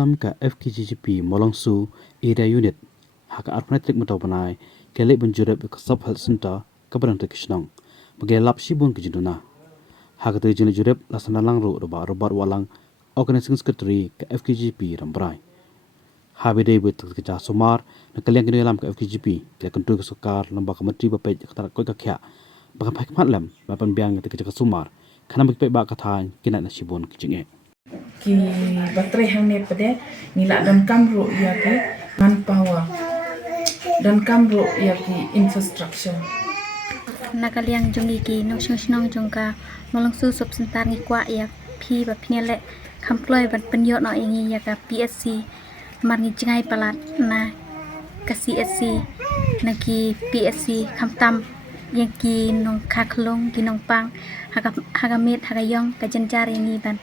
dalam ka FKGGP Molongsu Area Unit haka arpnetik matawanai kelek benjurep ke sub health center kabarang tekisnong bagi lap sibun kejiduna haka te jene jurep lasana langru robat walang organizing secretary ke FKGGP Rambrai habide bet kerja sumar na kalian kini dalam ke FKGGP ke kentu ke sukar lembak kementri bapet ketara koi kakya baka phak matlam bapan biang ke kerja sumar kana bapet ba kathan kina na sibun kejinge ki baterai hang ne pede nila dan kamro ya ki manpower dan kamro ya ki infrastructure nakaliang jongi ki no snong jongka molongsu sub sentar ni kwa ya phi ba phnele khamploi ban penyo no ingi ya ka PSC mar ni jingai palat na ka CSC na ki PSC khamtam yang ki nong khaklong ki nong pang haga met haga yong ka jenjar ini ban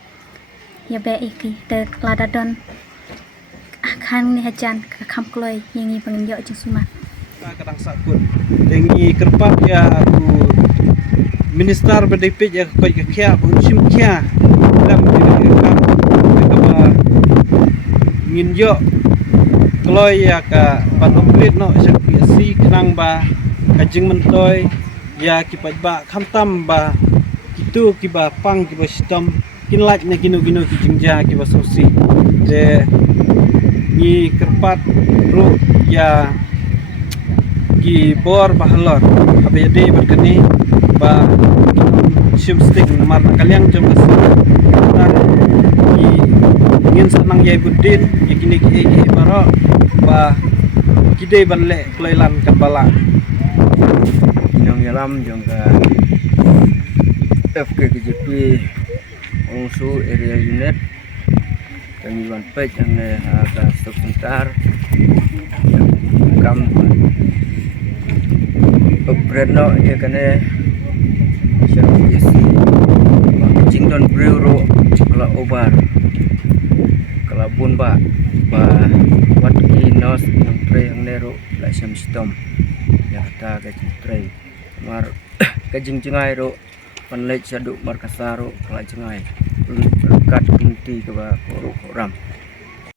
ya be iki te ladadon akan ni hajan ka khamkloi yang ni pangyo jusuma kadang sakun dengi kerpat ya aku minister berdepit ya koi kya bunsim kya dalam kam ka nginjo kloi ya ka panomplit no SPSC kenang ba kajing mentoi ya kipat ba khamtam ba itu kiba pang kiba sistem kinlaj na gino kijingja kiba sosi je ni kerpat ru ya ki bor bahalor abe de berkeni ba shimstik mar kaliang jom tar ki ingin sanang yai budin yakini ki baro ba kide banle klailan kabala yang yalam jongka FKGGP Molongsu Area Unit kami wan pej yang ne aga sebentar kam obreno ya kane service jingdon breuro cikla obar kala bunba ba watki nos yang tre yang nero la system ya kata ke tre mar kajing-jingai ro panlej saduk markasaro kala jingai kat kinti ke ba koram